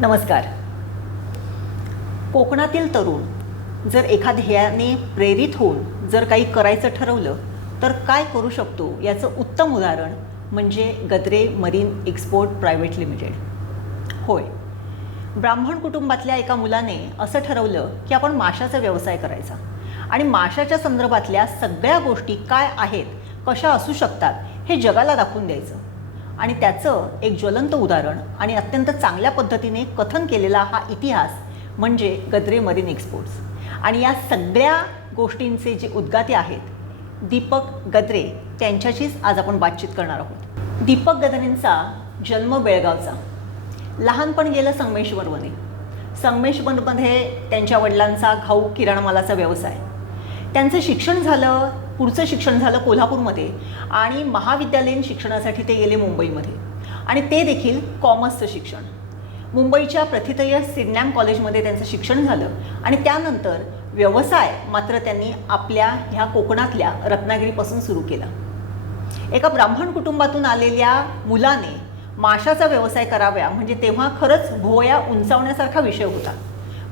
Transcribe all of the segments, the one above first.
नमस्कार. कोकणातील तरुण जर एखाद्या ध्येयाने प्रेरित होऊन जर काही करायचं ठरवलं तर काय करू शकतो याचं उत्तम उदाहरण म्हणजे Gadre marine export private limited. होय, ब्राह्मण कुटुंबातल्या एका मुलाने असं ठरवलं की आपण माशाचा व्यवसाय करायचा आणि माशाच्या संदर्भातल्या सगळ्या गोष्टी काय आहेत, कशा असू शकतात हे जगाला दाखवून द्यायचं. आणि त्याचं एक ज्वलंत उदाहरण आणि अत्यंत चांगल्या पद्धतीने कथन केलेला हा इतिहास म्हणजे गद्रे मरीन एक्सपोर्ट्स. आणि या सगळ्या गोष्टींचे जे उद्गाते आहेत दीपक गद्रे त्यांच्याशीच आज आपण बातचीत करणार आहोत. दीपक गद्रेंचा जन्म बेळगावचा, लहानपण गेलं संगमेश्वरमध्ये. संगमेश्वरमध्ये त्यांच्या वडिलांचा घाऊक किराणा मालाचा व्यवसाय. त्यांचं शिक्षण झालं, पुढचं शिक्षण झालं कोल्हापूरमध्ये आणि महाविद्यालयीन शिक्षणासाठी ते गेले मुंबईमध्ये आणि ते देखील कॉमर्सचं शिक्षण. मुंबईच्या प्रथितयश सिडनॅम कॉलेजमध्ये त्यांचं शिक्षण झालं आणि त्यानंतर व्यवसाय मात्र त्यांनी आपल्या ह्या कोकणातल्या रत्नागिरीपासून सुरू केला. एका ब्राह्मण कुटुंबातून आलेल्या मुलाने माशाचा व्यवसाय कराव्या म्हणजे तेव्हा खरंच भुवया उंचावण्यासारखा विषय होता.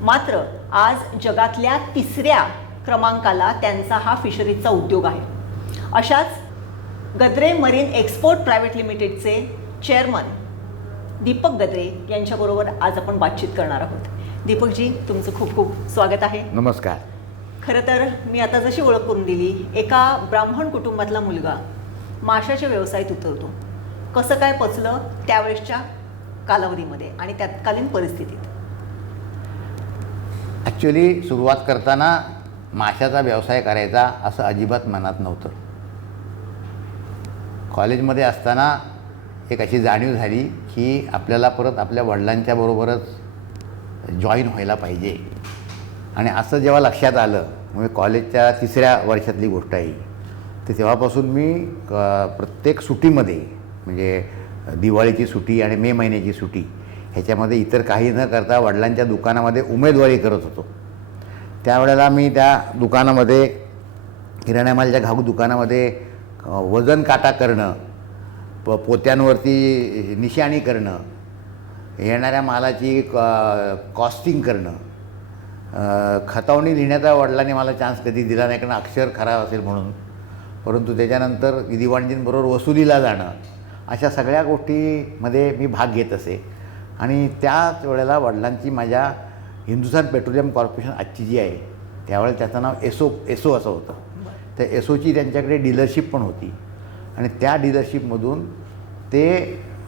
मात्र आज जगातल्या 3ऱ्या क्रमांकाला त्यांचा हा फिशरीजचा उद्योग आहे. अशाच गद्रे मरीन एक्सपोर्ट प्रायव्हेट लिमिटेडचे चेअरमन दीपक गद्रे यांच्याबरोबर आज आपण बातचीत करणार आहोत. दीपकजी, तुमचं खूप खूप स्वागत आहे. नमस्कार. खरं तर मी आता जशी ओळख करून दिली, एका ब्राह्मण कुटुंबातला मुलगा माशाच्या व्यवसायात उतरतो. कसं काय पचलं त्यावेळेसच्या कालावधीमध्ये आणि तत्कालीन परिस्थितीत? ॲक्च्युली सुरुवात करताना माशाचा व्यवसाय करायचा असं अजिबात मनात नव्हतं. कॉलेजमध्ये असताना एक अशी जाणीव झाली की आपल्याला परत आपल्या वडिलांच्या बरोबरच जॉईन व्हायला पाहिजे. आणि असं जेव्हा लक्षात आलं, म्हणजे कॉलेजच्या 3ऱ्या वर्षातली गोष्ट आहे, तर तेव्हापासून मी प्रत्येक सुट्टीमध्ये म्हणजे दिवाळीची सुट्टी आणि मे महिन्याची सुट्टी ह्याच्यामध्ये इतर काही न करता वडिलांच्या दुकानामध्ये उमेदवारी करत होतो. त्यावेळेला मी त्या दुकानामध्ये किराण्यामालाच्या घाऊक दुकानामध्ये वजन काटा करणं, पोत्यांवरती निशाणी करणं, येणाऱ्या मालाची कॉस्टिंग करणं, खतावणी लिहिण्याचा वडिलांनी मला चान्स कधी दिला नाही कारण अक्षर खराब असेल म्हणून. परंतु त्याच्यानंतर दिवाणजींबरोबर वसुलीला जाणं, अशा सगळ्या गोष्टीमध्ये मी भाग घेत असे. आणि त्याच वेळेला वडिलांची माझ्या हिंदुस्थान पेट्रोलियम कॉर्पोरेशन आजची जी आहे त्यावेळेला त्याचं नाव एसो असं होतं. त्या एसोची त्यांच्याकडे डीलरशिप पण होती आणि त्या डीलरशिपमधून ते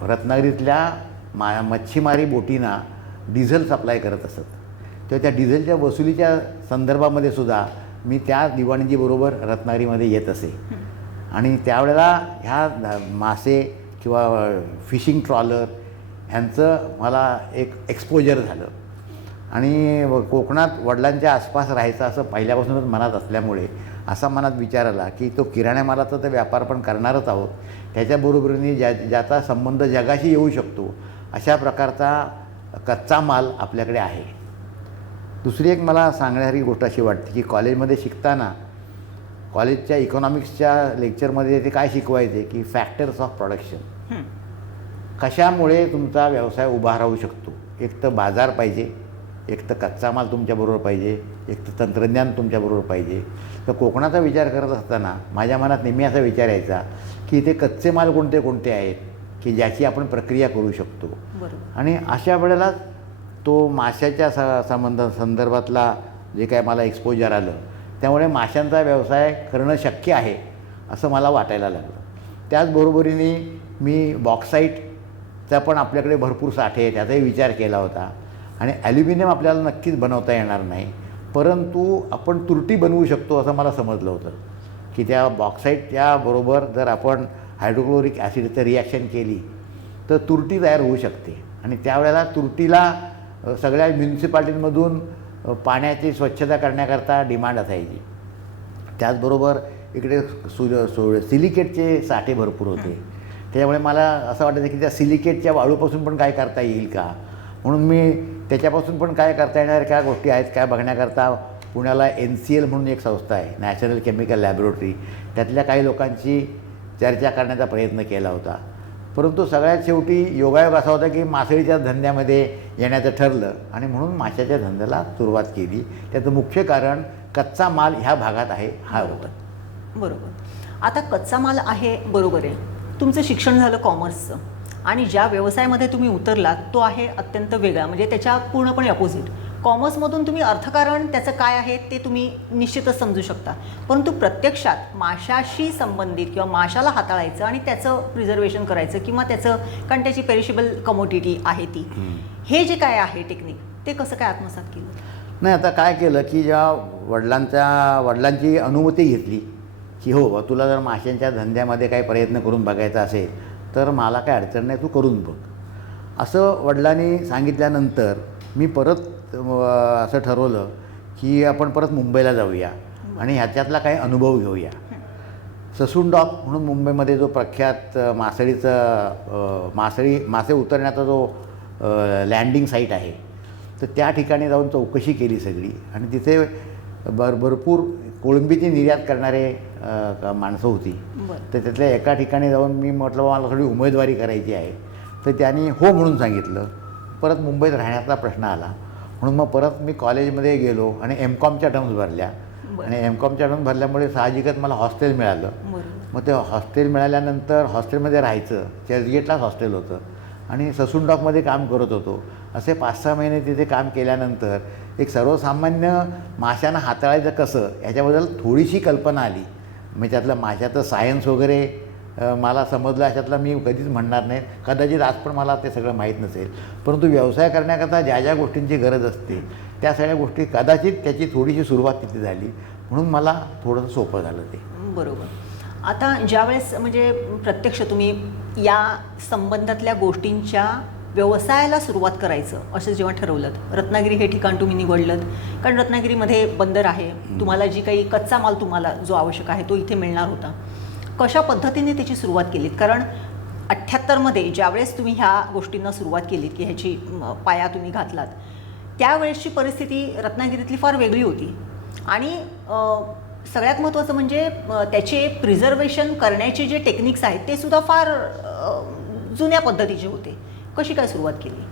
रत्नागिरीतल्या मच्छीमारी बोटींना डिझेल सप्लाय करत असत. तेव्हा त्या डिझेलच्या वसुलीच्या संदर्भामध्ये सुद्धा मी त्या दिवाणजीबरोबर रत्नागिरीमध्ये येत असे. आणि त्यावेळेला ह्या मासे किंवा फिशिंग ट्रॉलर ह्यांचं मला एक एक्सपोजर झालं. आणि कोकणात वडिलांच्या आसपास राहायचं असं पहिल्यापासूनच मनात असल्यामुळे असा मनात विचार आला की तो किराणा मालाचा तर व्यापार पण करणारच आहोत, त्याच्याबरोबरीने ज्याचा संबंध जगाशी येऊ शकतो अशा प्रकारचा कच्चा माल आपल्याकडे आहे. दुसरी एक मला सांगणारी गोष्ट अशी वाटते की कॉलेजमध्ये शिकताना कॉलेजच्या इकॉनॉमिक्सच्या लेक्चरमध्ये ते काय शिकवायचे की फॅक्टर्स ऑफ प्रोडक्शन, कशामुळे तुमचा व्यवसाय उभा राहू शकतो. एक तर बाजार पाहिजे, एक तर कच्चा माल तुमच्याबरोबर पाहिजे, एक तर तंत्रज्ञान तुमच्याबरोबर पाहिजे. तर कोकणाचा विचार करत असताना माझ्या मनात नेहमी असा विचार यायचा की ते कच्चे माल कोणते कोणते आहेत की ज्याची आपण प्रक्रिया करू शकतो. आणि अशा वेळेला तो माशाच्या संदर्भातला जे काय मला एक्सपोजर आलं त्यामुळे माशांचा व्यवसाय करणं शक्य आहे असं मला वाटायला लागलं. त्याचबरोबरीने मी बॉक्साईटचा पण आपल्याकडे भरपूर साठे आहे त्याचाही विचार केला होता. आणि ॲल्युमिनियम आपल्याला नक्कीच बनवता येणार नाही, परंतु आपण तुरटी बनवू शकतो असं मला समजलं होतं की त्या बॉक्साईटच्या बरोबर जर आपण हायड्रोक्लोरिक ॲसिडचं रिॲक्शन केली तर तुरटी तयार होऊ शकते. आणि त्यावेळेला तुरटीला सगळ्या म्युन्सिपाल्टीमधून पाण्याची स्वच्छता करण्याकरता डिमांड असायची. त्याचबरोबर इकडे सिलिकेटचे साठे भरपूर होते. त्याच्यामुळे मला असं वाटायचं की त्या सिलिकेटच्या वाळूपासून पण काय करता येईल का, म्हणून मी त्याच्यापासून पण काय करता येणार काय गोष्टी आहेत काय बघण्याकरता पुण्याला NCL म्हणून एक संस्था आहे, नॅशनल केमिकल लॅबोरेटरी, त्यातल्या काही लोकांची चर्चा करण्याचा प्रयत्न केला होता. परंतु सगळ्यात शेवटी योगायोग असा होता की मासळीच्या धंद्यामध्ये येण्याचं ठरलं आणि म्हणून माशाच्या धंद्याला सुरुवात केली. त्याचं मुख्य कारण कच्चा माल ह्या भागात आहे हा होता. बरोबर. आता कच्चा माल आहे, बरोबर आहे. तुमचं शिक्षण झालं कॉमर्सचं आणि ज्या व्यवसायामध्ये तुम्ही उतरलात तो आहे अत्यंत वेगळा, म्हणजे त्याच्या पूर्णपणे अपोजिट. कॉमर्समधून तुम्ही अर्थकारण त्याचं काय आहे ते तुम्ही निश्चितच समजू शकता, परंतु प्रत्यक्षात माशाशी संबंधित किंवा माशाला हाताळायचं आणि त्याचं प्रिझर्वेशन करायचं किंवा त्याचं, कारण त्याची पेरिशेबल कमोडिटी आहे ती, हे जे काय आहे टेक्निक, ते कसं काय आत्मसात केलं? नाही, आता काय केलं की जेव्हा वडिलांची अनुमती घेतली की हो तुला जर माशांच्या धंद्यामध्ये काही प्रयत्न करून बघायचा असेल तर मला काय अडचण नाही, तू करून बघ, असं वडिलांनी सांगितल्यानंतर मी परत असं ठरवलं की आपण परत मुंबईला जाऊया आणि ह्याच्यातला काही अनुभव घेऊया. ससून डॉक म्हणून मुंबईमध्ये जो प्रख्यात मासे उतरण्याचा जो लँडिंग साईट आहे, तर त्या ठिकाणी जाऊन चौकशी केली सगळी आणि तिथे भरपूर कोळंबीची निर्यात करणारे माणसं होती. तर त्यातल्या एका ठिकाणी जाऊन मी म्हटलं मला थोडी उमेदवारी करायची आहे, तर त्यांनी हो म्हणून सांगितलं. परत मुंबईत राहण्याचा प्रश्न आला म्हणून मग परत मी कॉलेजमध्ये गेलो आणि एम.कॉमच्या टर्म्स भरल्या आणि एम.कॉमच्या टर्म्स भरल्यामुळे साहजिकच मला हॉस्टेल मिळालं. मग ते हॉस्टेल मिळाल्यानंतर हॉस्टेलमध्ये राहायचं, चर्चगेटलाच हॉस्टेल होतं आणि ससून डॉकमध्ये काम करत होतो. असे 5-6 महिने तिथे काम केल्यानंतर एक सर्वसामान्य माशांना हाताळायचं कसं याच्याबद्दल थोडीशी कल्पना आली. म्हणजे त्यातलं माशाचं सायन्स वगैरे मला समजलं, अशातलं मी कधीच म्हणणार नाही, कदाचित आज पण मला ते सगळं माहीत नसेल, परंतु व्यवसाय करण्याकरता ज्या ज्या गोष्टींची गरज असते त्या सगळ्या गोष्टी कदाचित त्याची थोडीशी सुरुवात तिथे झाली म्हणून मला थोडंसं सोपं झालं ते. बरोबर. आता ज्यावेळेस म्हणजे प्रत्यक्ष तुम्ही या संबंधातल्या गोष्टींच्या व्यवसायाला सुरुवात करायचं असं जेव्हा ठरवलं, रत्नागिरी हे ठिकाण तुम्ही निवडलं कारण रत्नागिरीमध्ये बंदर आहे, तुम्हाला जी काही कच्चा माल तुम्हाला जो आवश्यक आहे तो इथे मिळणार होता. कशा पद्धतीने त्याची सुरुवात केलीत? कारण 78मध्ये ज्यावेळेस तुम्ही ह्या गोष्टींना सुरुवात केलीत की ह्याची पाया तुम्ही घातलात, त्यावेळेसची परिस्थिती रत्नागिरीतली फार वेगळी होती आणि सगळ्यात महत्त्वाचं म्हणजे त्याचे प्रिझर्वेशन करण्याचे जे टेक्निक्स आहेत ते सुद्धा फार जुन्या पद्धतीचे होते. कशी काय सुरुवात केली?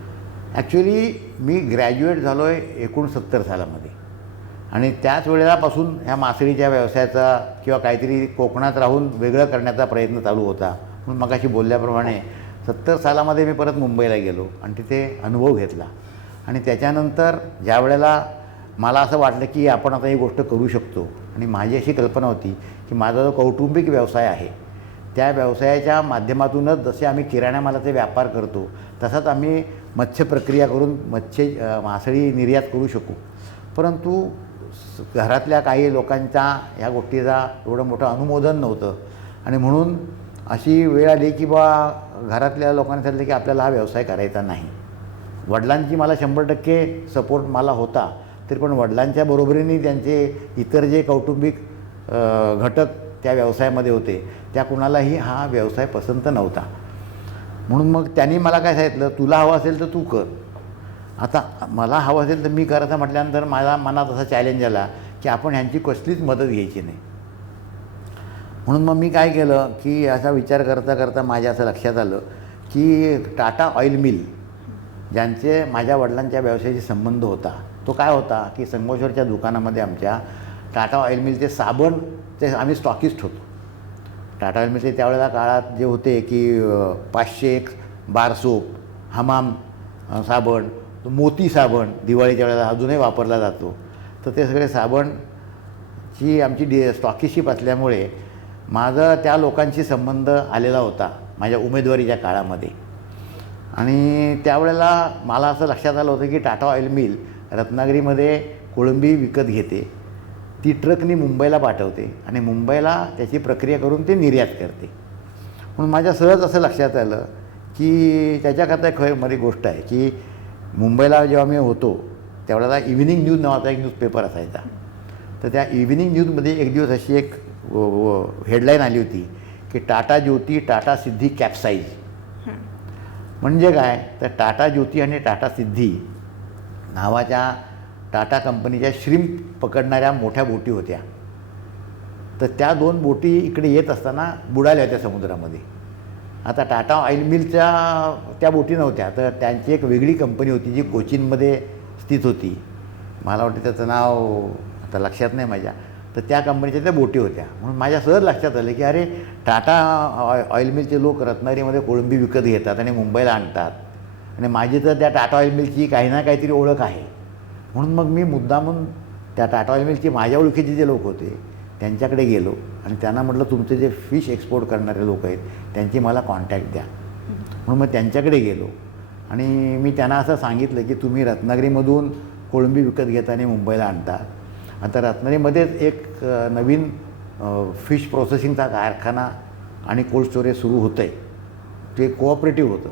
ॲक्च्युली मी ग्रॅज्युएट झालो आहे 69 सालामध्ये आणि त्याच वेळेलापासून ह्या मासळीच्या व्यवसायाचा किंवा काहीतरी कोकणात राहून वेगळं करण्याचा प्रयत्न चालू होता. म्हणून मगाशी बोलल्याप्रमाणे 70 सालामध्ये मी परत मुंबईला गेलो आणि तिथे अनुभव घेतला आणि त्याच्यानंतर ज्या वेळेला मला असं वाटलं की आपण आता ही गोष्ट करू शकतो आणि माझी अशी कल्पना होती की माझा जो कौटुंबिक व्यवसाय आहे त्या व्यवसायाच्या माध्यमातूनच जसे आम्ही किराणा मालाचे व्यापार करतो तसाच आम्ही मत्स्य प्रक्रिया करून मासळी निर्यात करू शकू. परंतु घरातल्या काही लोकांच्या ह्या गोष्टीचा एवढं मोठं अनुमोदन नव्हतं आणि म्हणून अशी वेळ आली की बा घरातल्या लोकांनी सांगितलं की आपल्याला हा व्यवसाय करायचा नाही. वडिलांची मला 100% सपोर्ट मला होता, तरी पण वडिलांच्या बरोबरीने त्यांचे इतर जे कौटुंबिक घटक त्या व्यवसायामध्ये होते त्या कुणालाही हा व्यवसाय पसंत नव्हता. म्हणून मग त्यांनी मला काय सांगितलं, तुला हवं असेल तर तू कर. आता मला हवं असेल तर मी करायचं म्हटल्यानंतर माझ्या मनात असा चॅलेंज आला की आपण ह्यांची कसलीच मदत घ्यायची नाही. म्हणून मग मी काय केलं की असा विचार करता करता माझ्या असं लक्षात आलं की टाटा ऑइल मिल ज्यांचे माझ्या वडिलांच्या व्यवसायाशी संबंध होता तो काय होता की संगमेश्वरच्या दुकानामध्ये आमच्या टाटा ऑइल मिलचे साबण ते आम्ही स्टॉकिस्ट होतो. टाटा ऑइल मिलचे त्यावेळेला काळात जे होते की 501 बार सोप, हमाम साबण, मोती साबण दिवाळीच्या वेळेला अजूनही वापरला जातो. तर ते सगळे साबणची आमची स्टॉकिशिप असल्यामुळे माझं त्या लोकांशी संबंध आलेला होता माझ्या उमेदवारीच्या काळामध्ये आणि त्यावेळेला मला असं लक्षात आलं होतं की टाटा ऑइल मिल रत्नागिरीमध्ये कोळंबी विकत घेते, ती ट्रकनी मुंबईला पाठवते आणि मुंबईला त्याची प्रक्रिया करून ते निर्यात करते. म्हणून माझ्या सहज असं लक्षात आलं की त्याच्याकरता खरी गोष्ट आहे की मुंबईला जेव्हा मी होतो त्यावेळेला इव्हिनिंग न्यूज नावाचा एक न्यूजपेपर असायचा. तर त्या इव्हिनिंग न्यूजमध्ये एक दिवस अशी एक हेडलाईन आली होती की टाटा ज्योती टाटा सिद्धी कॅप्साईज. म्हणजे काय तर टाटा ज्योती आणि टाटा सिद्धी नावाच्या टाटा कंपनीच्या श्रिम्प पकडणाऱ्या मोठ्या बोटी होत्या. तर त्या 2 बोटी इकडे येत असताना बुडाल्या होत्या समुद्रामध्ये आता टाटा ऑइल मिलच्या त्या बोटी नव्हत्या, तर त्यांची एक वेगळी कंपनी होती जी कोचीनमध्ये स्थित होती. मला वाटतं त्याचं नाव आता लक्षात नाही माझ्या. तर त्या कंपनीच्या त्या बोटी होत्या. म्हणून माझ्या सहज लक्षात आलं की अरे टाटा ऑइल मिलचे लोक रत्नागिरीमध्ये कोळंबी विकत घेतात आणि मुंबईला आणतात, आणि माझी तर त्या टाटा ऑइल मिलची काही ना काहीतरी ओळख आहे. म्हणून मग मी मुद्दामून त्या टाटा ऑइल मिलची माझ्या ओळखीचे जे लोक होते त्यांच्याकडे गेलो आणि त्यांना म्हटलं तुमचे जे फिश एक्सपोर्ट करणारे लोक आहेत त्यांची मला कॉन्टॅक्ट द्या. म्हणून मग त्यांच्याकडे गेलो आणि मी त्यांना असं सांगितलं की तुम्ही रत्नागिरीमधून कोळंबी विकत घेता आणि मुंबईला आणता. आता रत्नागिरीमध्येच एक नवीन फिश प्रोसेसिंगचा कारखाना आणि कोल्ड स्टोरेज सुरू होतं आहे, ते कोऑपरेटिव्ह होतं.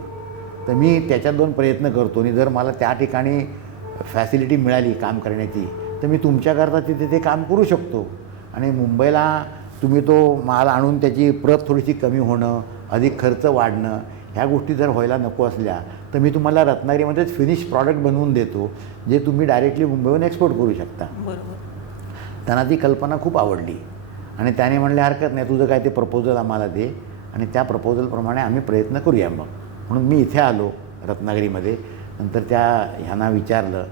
तर मी त्याच्यात 2 प्रयत्न करतो आणि जर मला त्या ठिकाणी फॅसिलिटी मिळाली काम करण्याची तर मी तुमच्याकरता तिथे ते काम करू शकतो. आणि मुंबईला तुम्ही तो माल आणून त्याची प्रत थोडीशी कमी होणं, अधिक खर्च वाढणं, ह्या गोष्टी जर व्हायला नको असल्या तर मी तुम्हाला रत्नागिरीमध्येच फिनिश प्रॉडक्ट बनवून देतो जे तुम्ही डायरेक्टली मुंबईहून एक्सपोर्ट करू शकता. बरोबर. त्यांना ती कल्पना खूप आवडली आणि त्याने म्हणले हरकत नाही, तुझं काय ते प्रपोजल आम्हाला दे आणि त्या प्रपोजलप्रमाणे आम्ही प्रयत्न करूया मग. म्हणून मी इथे आलो रत्नागिरीमध्ये. नंतर त्या ह्यांना विचारलं,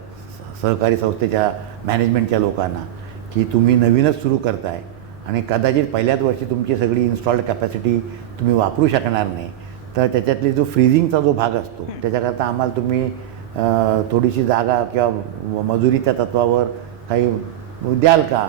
सहकारी संस्थेच्या मॅनेजमेंटच्या लोकांना, की तुम्ही नवीनच सुरू करताय आणि कदाचित पहिल्याच वर्षी तुमची सगळी इन्स्टॉल्ड कॅपॅसिटी तुम्ही वापरू शकणार नाही, तर त्याच्यातली जो फ्रीजिंगचा जो भाग असतो त्याच्याकरता आम्हाला तुम्ही थोडीशी जागा किंवा मजुरीच्या तत्वावर काही द्याल का.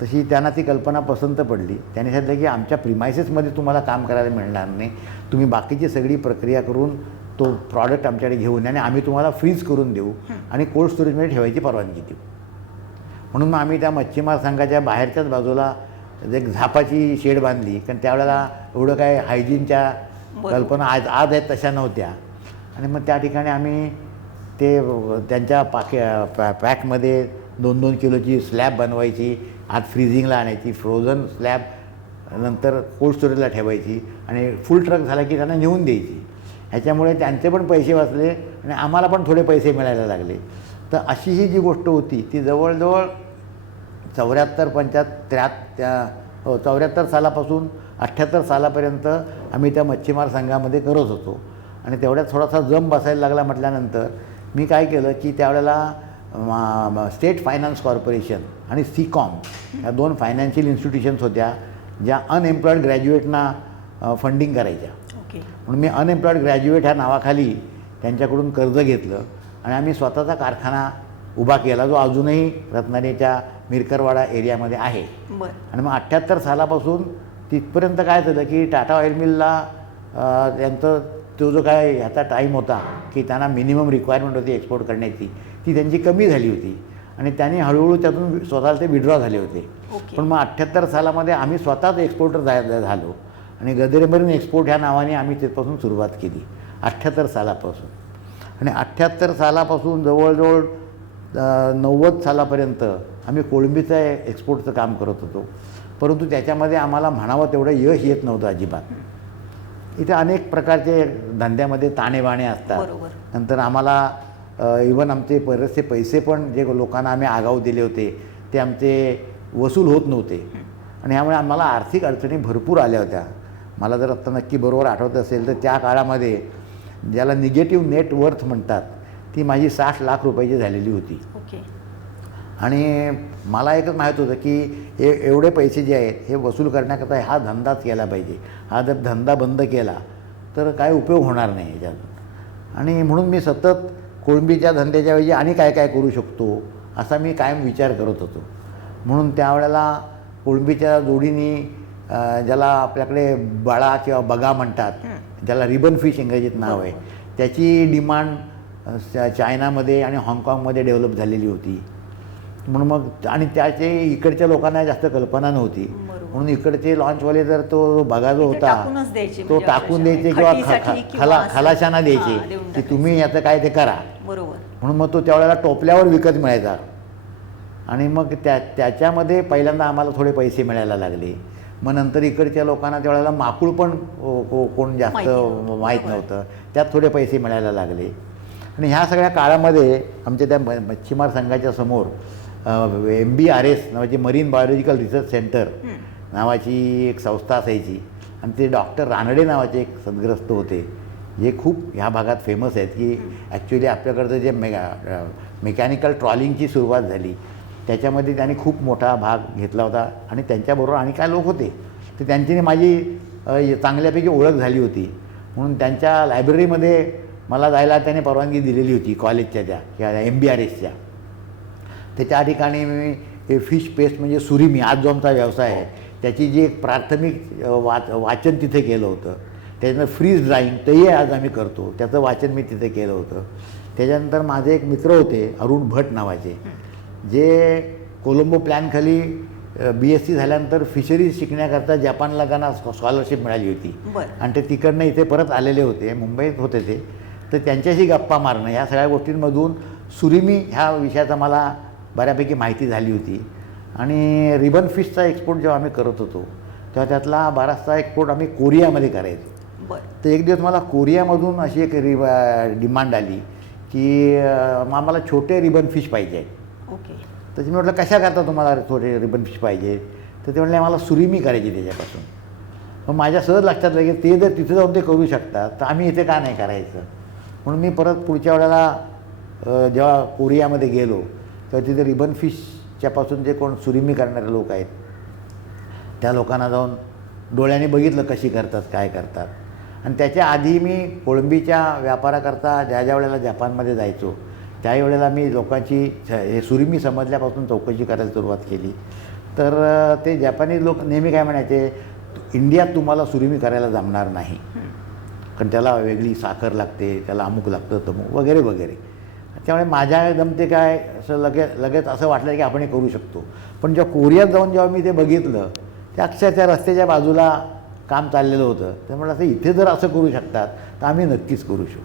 तशी त्यांना ती कल्पना पसंत पडली. त्यांनी सांगितलं की आमच्या प्रिमायसेसमध्ये तुम्हाला काम करायला मिळणार नाही, तुम्ही बाकीची सगळी प्रक्रिया करून तो प्रॉडक्ट आमच्याकडे घेऊन या आणि आम्ही तुम्हाला फ्रीज करून देऊ आणि कोल्ड स्टोरेजमध्ये ठेवायची परवानगी देऊ. म्हणून मग आम्ही त्या मच्छीमार संघाच्या बाहेरच्याच बाजूला एक झापाची शेड बांधली, कारण त्यावेळेला एवढं काय हायजीनच्या कल्पना आज आहेत तशा नव्हत्या. आणि मग त्या ठिकाणी आम्ही ते त्यांच्या पॅकमध्ये 2-2 किलोची स्लॅब बनवायची, आत फ्रीजिंगला आणायची, फ्रोझन स्लॅब नंतर कोल्ड स्टोरेजला ठेवायची आणि फुल ट्रक झाला की त्यांना नेऊन द्यायची. ह्याच्यामुळे त्यांचे पण पैसे वाचले आणि आम्हाला पण थोडे पैसे मिळायला लागले. तर अशी ही जी गोष्ट होती ती जवळजवळ 74 सालापासून 78 सालापर्यंत आम्ही त्या मच्छीमार संघामध्ये करत होतो. आणि तेवढ्यात थोडासा जम बसायला लागला म्हटल्यानंतर मी काय केलं की त्यावेळेला स्टेट फायनान्स कॉर्पोरेशन आणि सीकॉम ह्या 2 फायनान्शियल इन्स्टिट्यूशन्स होत्या ज्या अनएम्प्लॉईड ग्रॅज्युएटना फंडिंग करायच्या. म्हणून मी अनएम्प्लॉईड ग्रॅज्युएट ह्या नावाखाली त्यांच्याकडून कर्ज घेतलं आणि आम्ही स्वतःचा कारखाना उभा केला जो अजूनही रत्नागिरीच्या मिरकरवाडा एरियामध्ये आहे. आणि मग 78 सालापासून तिथपर्यंत काय झालं की टाटा ऑइल मिलला त्यांचं तो जो काय ह्याचा टाईम होता की त्यांना मिनिमम रिक्वायरमेंट होती एक्सपोर्ट करण्याची ती त्यांची कमी झाली होती आणि त्यांनी हळूहळू त्यातून स्वतःला ते विड्रॉ झाले होते. पण मग 78 सालामध्ये आम्ही स्वतःच एक्सपोर्टर झालो आणि गद्रे मरीन एक्सपोर्ट ह्या नावाने आम्ही तिथपासून सुरुवात केली 78 सालापासून. आणि 78 सालापासून जवळजवळ 90 सालापर्यंत आम्ही कोळंबीचं एक्सपोर्टचं काम करत होतो. परंतु त्याच्यामध्ये आम्हाला म्हणावं तेवढं यश येत नव्हतं अजिबात. इथे अनेक प्रकारचे धंद्यामध्ये ताणेबाणे असतात. नंतर आम्हाला इवन आमचे बरेचसे पैसे पण जे लोकांना आम्ही आगाऊ दिले होते ते आमचे वसूल होत नव्हते आणि ह्यामुळे आम्हाला आर्थिक अडचणी भरपूर आल्या होत्या. मला जर आत्ता नक्की बरोबर आठवत असेल तर त्या काळामध्ये ज्याला निगेटिव्ह नेट वर्थ म्हणतात ती माझी 60 लाख रुपयाची झालेली होती. आणि मला एकच माहीत होतं की एवढे पैसे जे आहेत हे वसूल करण्याकरता हा धंदाच केला पाहिजे. हा जर धंदा बंद केला तर काय उपयोग होणार नाही याच्यातून. आणि म्हणून मी सतत कोळंबीच्या धंद्याच्या ऐवजी आणि काय काय करू शकतो असा मी कायम विचार करत होतो. म्हणून त्यावेळेला कोळंबीच्या जोडीने ज्याला आपल्याकडे बळा किंवा बगा म्हणतात, ज्याला रिबन फिश इंग्रजीत नाव आहे, त्याची डिमांड चायनामध्ये आणि हाँगकाँगमध्ये डेव्हलप झालेली होती. म्हणून मग आणि त्याचे इकडच्या लोकांना जास्त कल्पना नव्हती. म्हणून इकडचे लॉन्चवाले जर तो बगा जो होता तो टाकून द्यायचे किंवा खलाशांना द्यायचे की तुम्ही याचं काय ते करा. म्हणून मग तो त्यावेळेला टोपल्यावर विकत मिळायचा. आणि मग त्याच्यामध्ये पहिल्यांदा आम्हाला थोडे पैसे मिळायला लागले. मग नंतर इकडच्या लोकांना त्यावेळेला माकुळ पण कोण जास्त माहीत नव्हतं, त्यात थोडे पैसे मिळायला लागले. आणि ह्या सगळ्या काळामध्ये आमच्या त्या मच्छीमार संघाच्या समोर MBRS नावाची मरीन बायोलॉजिकल रिसर्च सेंटर नावाची एक संस्था असायची आणि ते डॉक्टर रानडे नावाचे एक सद्ग्रस्त होते, जे खूप ह्या भागात फेमस आहेत, की ॲक्च्युली आपल्याकडचं जे मेकॅनिकल ट्रॉलिंगची सुरुवात झाली त्याच्यामध्ये त्यांनी खूप मोठा भाग घेतला होता. आणि त्यांच्याबरोबर आणि काय लोक होते, तर त्यांची माझी चांगल्यापैकी ओळख झाली होती. म्हणून त्यांच्या लायब्ररीमध्ये मला जायला त्याने परवानगी दिलेली होती, कॉलेजच्या किंवा MBRSच्या. तर त्या ठिकाणी मी फिश पेस्ट म्हणजे सुरिमी, आज जो आमचा व्यवसाय आहे त्याची जी एक प्राथमिक वाचन तिथे केलं होतं. त्याच्यानंतर फ्रीज ड्राईंग तेही आज आम्ही करतो, त्याचं वाचन मी तिथे केलं होतं. त्याच्यानंतर माझे एक मित्र होते अरुण भट नावाचे, जे कोलंबो प्लॅनखाली BSc झाल्यानंतर फिशरीज शिकण्याकरता जपानला त्यांना स्कॉलरशिप मिळाली होती. आणि ते तिकडनं इथे परत आलेले होते, मुंबईत होते ते. तर त्यांच्याशी गप्पा मारणं, ह्या सगळ्या गोष्टींमधून सुरिमी ह्या विषयाचा मला बऱ्यापैकी माहिती झाली होती. आणि रिबन फिशचा एक्सपोर्ट जेव्हा आम्ही करत होतो तेव्हा त्यातला बराचसा एक्सपोर्ट आम्ही कोरियामध्ये करायचो. तर एक दिवस मला कोरियामधून अशी एक डिमांड आली की आम्हाला छोटे रिबन फिश पाहिजे आहेत. ओके. तर मी म्हटलं कशा करता तुम्हाला छोटे रिबन फिश पाहिजे, तर ते म्हटले आम्हाला सुरिमी करायची त्याच्यापासून. मग माझ्या सहज लक्षात लागेल ते जर तिथे जाऊन ते करू शकतात तर आम्ही इथे का नाही करायचं. म्हणून मी परत पुढच्या वेळेला जेव्हा कोरियामध्ये गेलो तेव्हा तिथे रिबन फिशच्यापासून जे कोण सुरिमी करणारे लोक आहेत त्या लोकांना जाऊन डोळ्याने बघितलं कशी करतात, काय करतात. आणि त्याच्या आधी मी कोळंबीच्या व्यापाराकरता ज्या वेळेला जपानमध्ये जायचो त्यावेळेला मी लोकांची हे सुरिमी समजल्यापासून चौकशी करायला सुरुवात केली. तर ते जपानी लोक नेहमी काय म्हणायचे, इंडियात तुम्हाला सुरिमी करायला जमणार नाही, कारण त्याला वेगळी साखर लागते, त्याला अमुक लागतं तमुक वगैरे वगैरे. त्यामुळे माझ्या जमते काय असं लगेच असं वाटलं की आपण हे करू शकतो. पण जेव्हा कोरियात जाऊन जेव्हा मी ते बघितलं त्या अक्षरशः रस्त्याच्या बाजूला काम चाललेलं होतं, तर म्हटलं असं इथे जर असं करू शकतात तर आम्ही नक्कीच करू शकू.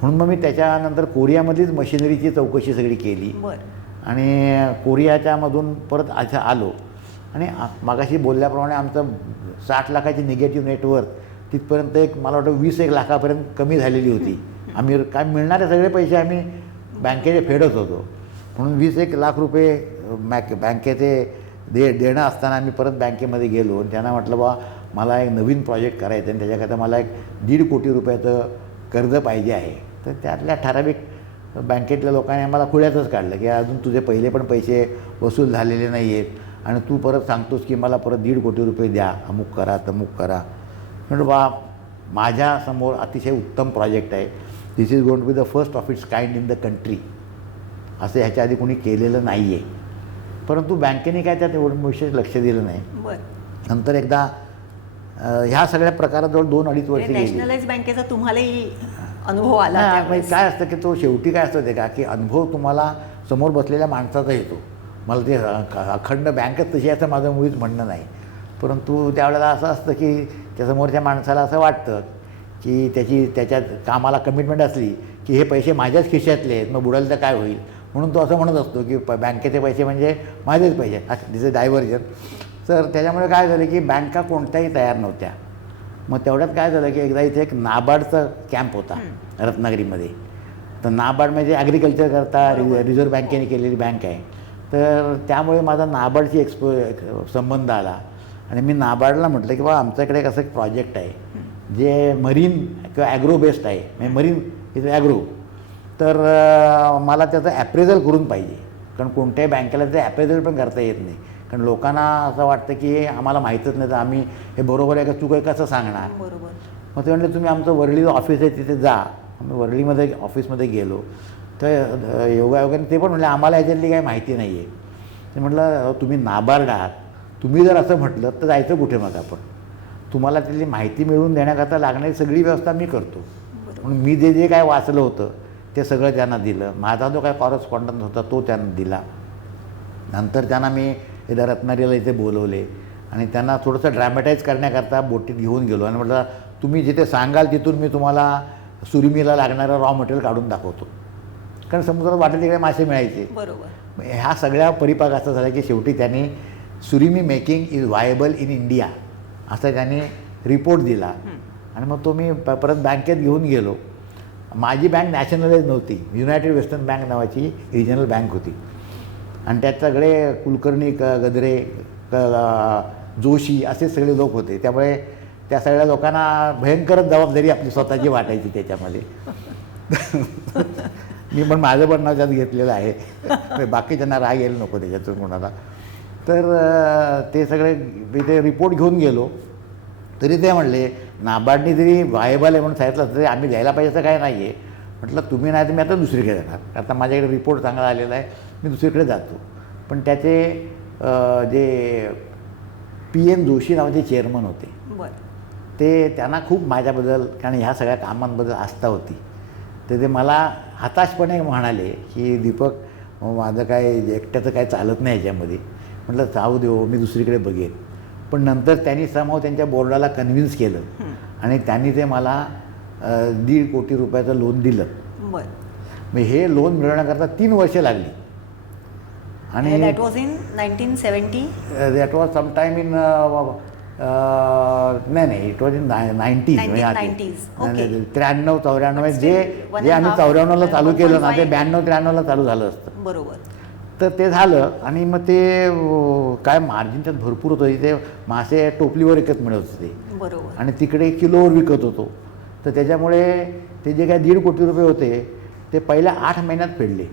म्हणून मग मी त्याच्यानंतर कोरियामधलीच मशिनरीची चौकशी सगळी केली. आणि कोरियाच्यामधून परत असं आलो. आणि मागाशी बोलल्याप्रमाणे आमचं 60 लाखाची निगेटिव्ह नेटवर्क तिथपर्यंत एक मला वाटतं 20 लाखापर्यंत कमी झालेली होती. आम्ही काय मिळणारे सगळे पैसे आम्ही बँकेचे फेडत होतो. म्हणून 20 लाख रुपये बँकेचे देणं असताना आम्ही परत बँकेमध्ये गेलो आणि त्यांना म्हटलं बा मला एक नवीन प्रोजेक्ट करायचं आणि त्याच्याकरता मला एक 1.5 कोटी रुपयाचं कर्ज पाहिजे आहे. तर त्यातल्या ठराविक बँकेतल्या लोकांनी आम्हाला खुळ्यातच काढलं की अजून तुझे पहिले पण पैसे वसूल झालेले नाही आहेत आणि तू परत सांगतोस की मला परत 1.5 कोटी रुपये द्या, अमुक करा तमुक करा. म्हटलं बा माझ्यासमोर अतिशय उत्तम प्रोजेक्ट आहे, this is going to be the first of its kind in the country, असं ह्याच्या आधी कोणी केलेलं नाही आहे. परंतु बँकेने काय त्यात एवढं विशेष लक्ष दिलं नाही. नंतर एकदा ह्या सगळ्या प्रकारात जवळ 2-2.5 वर्ष गेली. नॅशनलाइज बँकेचा तुम्हालाही अनुभव आला? काय असतं की तो शेवटी काय असतं ते का की अनुभव तुम्हाला समोर बसलेल्या माणसाचा येतो. मला ते अखंड बँकच तशी असं माझं मुळीच म्हणणं नाही. परंतु त्यावेळेला असं असतं की त्या समोरच्या माणसाला असं वाटतं की त्याच्या कामाला कमिटमेंट असली की हे पैसे माझ्याच खिशातले आहेत, मग बुडाले तर काय होईल. म्हणून तो असं म्हणत असतो की बँकेचे पैसे म्हणजे माझेच पैसे, दिस इज डायव्हर्जन. तर त्याच्यामुळे काय झालं की बँका कोणत्याही तयार नव्हत्या. मग तेवढ्यात काय झालं की एकदा इथे एक नाबार्डचा कॅम्प होता रत्नागिरीमध्ये. तर नाबार्ड म्हणजे ॲग्रिकल्चर करता रिझर्व्ह बँकेने केलेली बँक आहे. तर त्यामुळे माझा नाबार्डशी संबंध आला आणि मी नाबार्डला म्हटलं की बा आमच्याकडे एक असं एक प्रोजेक्ट आहे जे मरीन किंवा ॲग्रो बेस्ड आहे, म्हणजे मरीन इज ॲग्रो. तर मला त्याचं ॲप्रेझल करून पाहिजे, कारण कोणत्याही बँकेला ते ॲप्रेझल पण करता येत नाही. कारण लोकांना असं वाटतं की हे आम्हाला माहीतच नाही तर आम्ही हे बरोबर आहे का चूक आहे कसं सांगणार. मग ते म्हटलं तुम्ही आमचं वर्लीचं ऑफिस आहे तिथे जा. आम्ही वर्लीमध्ये ऑफिसमध्ये गेलो तर योगायोगाने ते पण म्हटलं आम्हाला ह्याच्यातली काही माहिती नाही आहे. ते म्हटलं तुम्ही नाबार्ड आहात, तुम्ही जर असं म्हटलं तर जायचं कुठे मग आपण, तुम्हाला त्यातली माहिती मिळवून देण्याकरता लागणारी सगळी व्यवस्था मी करतो. म्हणून मी जे काय वाचलं होतं ते सगळं त्यांना दिलं. माझा जो काय कॉरस्पॉन्डन्स होता तो त्यांना दिला. नंतर त्यांना मी एकदा रत्नागिरीला इथे बोलवले आणि त्यांना थोडंसं ड्रॅमॅटाईज करण्याकरता बोटीत घेऊन गेलो आणि म्हटलं तुम्ही जिथे सांगाल तिथून मी तुम्हाला सुरिमीला लागणारं रॉ मटेरियल काढून दाखवतो. कारण समुद्रात वाटेल तिकडे मासे मिळायचे. ह्या सगळ्या परिपाक असं झालं की शेवटी त्यांनी surimi making is viable in India असा त्यांनी रिपोर्ट दिला. आणि मग तो मी परत बँकेत घेऊन गेलो. माझी बँक नॅशनलाइज नव्हती, युनायटेड वेस्टर्न बँक नावाची रिजनल बँक होती. आणि त्यात सगळे कुलकर्णी गद्रे जोशी असे सगळे लोक होते. त्यामुळे त्या सगळ्या लोकांना भयंकरच जबाबदारी आपली स्वतःची वाटायची त्याच्यामध्ये. मी पण माझं पण नाव त्यात घेतलेलं आहे, बाकीच्यांना राग यायला नको त्याच्यातून कोणाला. तर ते सगळे मी ते रिपोर्ट घेऊन गेलो, तरी ते म्हणले नाबार्डने जरी व्हायबल आहे म्हणून सांगितलं तरी आम्ही द्यायला पाहिजे असं काय नाही आहे. म्हटलं तुम्ही नाही तर मी आता दुसरीकडे जाणार, आता माझ्याकडे रिपोर्ट चांगला आलेला आहे, मी दुसरीकडे जातो. पण त्याचे जे PN जोशी नावाचे चेअरमन होते, ते त्यांना खूप माझ्याबद्दल कारण ह्या सगळ्या कामांबद्दल आस्था होती. तर ते मला हताशपणे म्हणाले की दीपक माझं काय एकट्याचं काय चालत नाही ह्याच्यामध्ये. म्हटलं जाऊ देऊ, मी दुसरीकडे बघेन. पण नंतर त्यांनी समाव त्यांच्या बोर्डाला कन्व्हिन्स केलं आणि त्यांनी ते मला 1.5 कोटी रुपयाचं लोन दिलं. मग हे लोन मिळवण्याकरता 3 वर्षे लागली. आणि that was in 1970. That was sometime in नाही इट वॉज इन 90s. 93-94 जे आम्ही 94ला चालू केलं ना ते 92-93ला चालू झालं असतं. बरोबर. तर ते झालं आणि मग ते काय मार्जिन त्यात भरपूर होतं. इथे मासे टोपलीवर विकत मिळत होते बरोबर आणि तिकडे किलोवर विकत होतो. तर त्याच्यामुळे ते जे काय 1.5 कोटी रुपये होते ते पहिल्या 8 महिन्यात फेडले.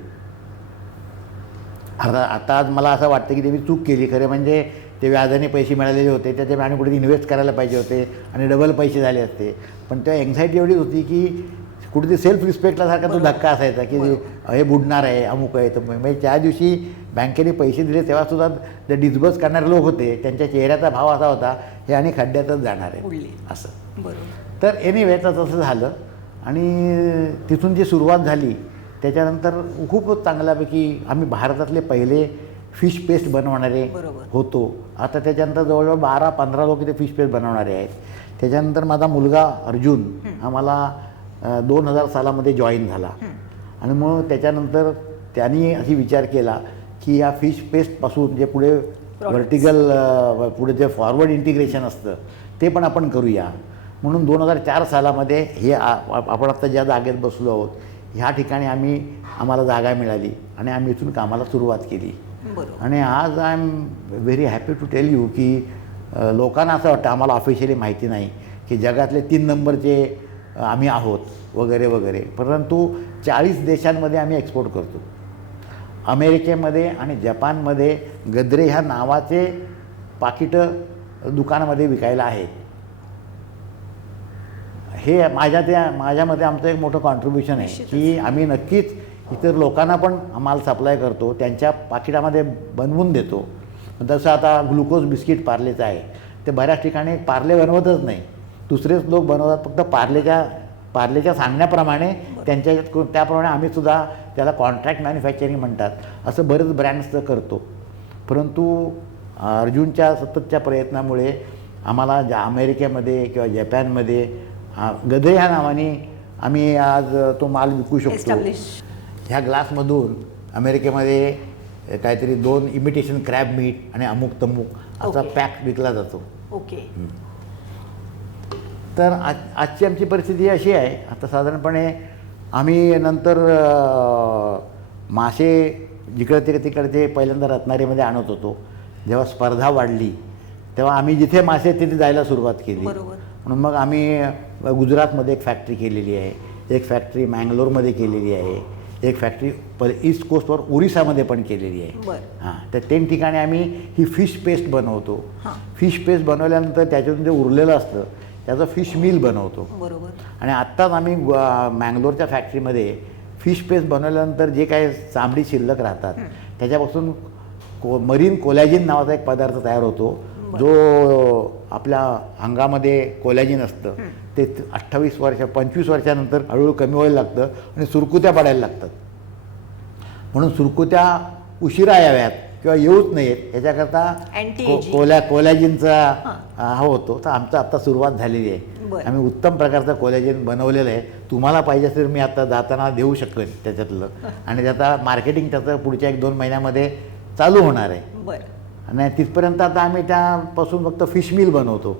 आता आज मला असं वाटतं की ते मी चूक केली. खरे म्हणजे ते व्याजाने पैसे मिळालेले होते, त्याच्यामुळे आणि कुठे इन्व्हेस्ट करायला पाहिजे होते आणि डबल पैसे झाले असते. पण तेव्हा एन्झायटी एवढीच होती की कुठेतरी सेल्फ रिस्पेक्टला तो धक्का असायचा की हे बुडणार आहे अमुक आहे. तर म्हणजे त्या दिवशी बँकेने पैसे दिले तेव्हासुद्धा जे डिस्बर्स करणारे लोक होते त्यांच्या चेहऱ्याचा भाव असा होता हे आणि खड्ड्यातच जाणार आहे असं. बरोबर. तर एनिवे तर तसं झालं आणि तिथून जी सुरुवात झाली त्याच्यानंतर खूप चांगल्यापैकी आम्ही भारतातले पहिले फिश पेस्ट बनवणारे होतो. आता त्याच्यानंतर जवळजवळ 12-15 लोक इथे फिश पेस्ट बनवणारे आहेत. त्याच्यानंतर माझा मुलगा अर्जुन हा मला 2000 सालामध्ये जॉईन झाला आणि मग त्याच्यानंतर त्यांनी अशी विचार केला की या फिश पेस्टपासून जे पुढे व्हर्टिकल पुढे जे फॉरवर्ड इंटिग्रेशन असतं ते पण आपण करूया. म्हणून 2004 सालामध्ये हे आपण आत्ता ज्या जागेत बसलो आहोत ह्या ठिकाणी आम्हाला जागा मिळाली आणि आम्ही इथून कामाला सुरुवात केली. आणि आज I am very happy to tell you की लोकांना असं वाटतं आम्हाला ऑफिशियली माहिती नाही की जगातले 3 नंबरचे आम्ही आहोत वगैरे वगैरे. परंतु 40 देशांमध्ये आम्ही एक्सपोर्ट करतो. अमेरिकेमध्ये आणि जपानमध्ये गद्रे ह्या नावाचे पाकिटं दुकानामध्ये विकायला आहेत. हे माझ्यामध्ये आमचं एक मोठं कॉन्ट्रीब्युशन आहे की आम्ही नक्कीच इतर लोकांना पण माल सप्लाय करतो, त्यांच्या पाकिटामध्ये बनवून देतो. जसं आता ग्लुकोज बिस्किट पार्लेचं आहे ते बऱ्याच ठिकाणी पार्ले बनवतच नाही, दुसरेच लोक बनवतात. फक्त पार्लेच्या सांगण्याप्रमाणे त्याप्रमाणे आम्हीसुद्धा त्याला कॉन्ट्रॅक्ट मॅन्युफॅक्चरिंग म्हणतात असं बरेच ब्रँड्सचं करतो. परंतु अर्जुनच्या सततच्या प्रयत्नामुळे आम्हाला अमेरिकेमध्ये किंवा जपानमध्ये गधे ह्या नावाने आम्ही आज तो माल विकू शकतो. ह्या ग्लासमधून अमेरिकेमध्ये काहीतरी 2 इमिटेशन क्रॅब मीट आणि अमुक तमुक असा पॅक विकला जातो. ओके. तर आजची आमची परिस्थिती अशी आहे. आता साधारणपणे आम्ही नंतर मासे जिकडे तिकडचे पहिल्यांदा रत्नागिरीमध्ये आणत होतो. जेव्हा स्पर्धा वाढली तेव्हा आम्ही जिथे मासे आहेत तिथे जायला सुरुवात केली. म्हणून मग आम्ही गुजरातमध्ये एक फॅक्टरी केलेली आहे, एक फॅक्टरी मँगलोरमध्ये केलेली आहे, एक फॅक्टरी ईस्ट कोस्टवर ओरिसामध्ये पण केलेली आहे. हां, तर 3 ठिकाणी आम्ही ही फिश पेस्ट बनवतो. फिश पेस्ट बनवल्यानंतर त्याच्यातून जे उरलेलं असतं त्याचं फिश मिल बनवतो. आणि आत्ताच आम्ही मँगलोरच्या फॅक्टरीमध्ये फिश पेस्ट बनवल्यानंतर जे काही चामडी शिल्लक राहतात त्याच्यापासून मरीन कोलॅजिन नावाचा एक पदार्थ तयार होतो जो आपल्या अंगामध्ये कोलॅजिन असतं ते 25 वर्षानंतर हळूहळू कमी व्हायला लागतं आणि सुरकुत्या पडायला लागतात. म्हणून सुरकुत्या उशिरा याव्यात किंवा येऊच नयेत याच्याकरता कोलॅजिनचा हा होतो. तर आमचं आत्ता सुरुवात झालेली आहे. आम्ही उत्तम प्रकारचं कोलॅजिन बनवलेलं आहे. तुम्हाला पाहिजे असेल मी आता जाताना देऊ शकेन त्याच्यातलं. आणि त्याचा मार्केटिंग त्याचं पुढच्या 1-2 महिन्यामध्ये चालू होणार आहे. आणि तिथपर्यंत आता आम्ही त्यापासून फक्त फिश मिल बनवतो.